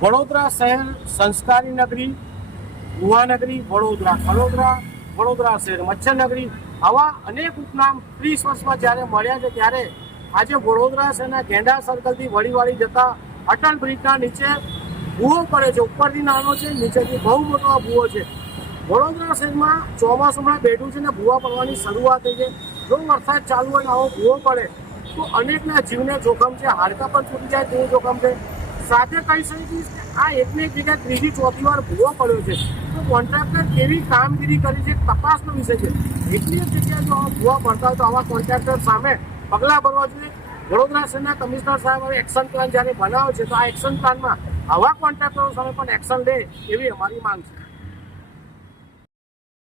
વડોદરા શહેર સંસ્કારી નગરી ભુવાનગરી વડોદરા વડોદરા વડોદરા શહેર મચ્છર નગરી. આવા અનેક ઉપનામ ત્રીસ વર્ષમાં જ્યારે મળ્યા છે, ત્યારે આજે વડોદરા શહેરના ગેંડા સર્કલથી વળી વાળી જતા અટલ બ્રિજના નીચે ભૂવો પડે છે. ઉપરથી નાનો છે, નીચેથી બહુ મોટો આ ભૂવો છે. વડોદરા શહેરમાં ચોમાસુમાં બેઠું છે ને ભૂવા પડવાની શરૂઆત થઈ છે. જો વરસાદ ચાલુ હોય આવો ભૂવો પડે તો અનેકના જીવને જોખમ છે, હાડકા પણ છૂટી જાય તેવું જોખમ છે. સાથે કહી શકીશ કે આ એકને એક જગ્યાએ ત્રીજી, ચોથી વાર ભૂવો પડ્યો છે. તો કોન્ટ્રાક્ટર કેવી કામગીરી કરી છે તપાસનો વિષય છે. એટલી જ જગ્યાએ જો ભૂવા પડતા હોય તો આવા કોન્ટ્રાક્ટર સામે પગલાં ભરવા જોઈએ. વડોદરા શહેરના કમિશનર સાહેબ હવે એક્શન પ્લાન જ્યારે બનાવે છે, તો આ એક્શન પ્લાનમાં આવા કોન્ટ્રાક્ટરો સામે પણ એક્શન લે એવી અમારી માંગ છે.